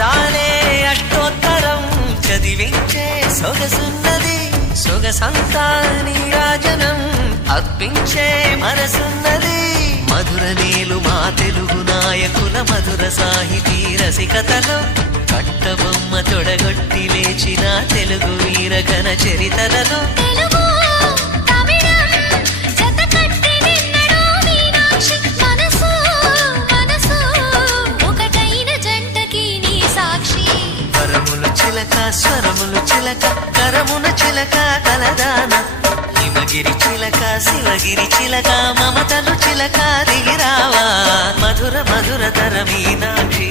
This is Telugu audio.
అందాలే అష్టోత్తరం చదివించే సొగసున్నది సొగసంతా నీరాజనం అర్పించే మనసున్నది మధుర నీలు మా తెలుగు నాయకుల మధుర సాహితీ రసికతలో కట్టబొమ్మ తొడగొట్టి లేచిన తెలుగు వీర ఘన చరితలలో స్వరములు చిలక కరమున చిలక కలదాన హిమగిరి చిలక శివగిరి చిలక మమతలు చిలక దిగిరావా మధుర మధుర తర మీనాక్షి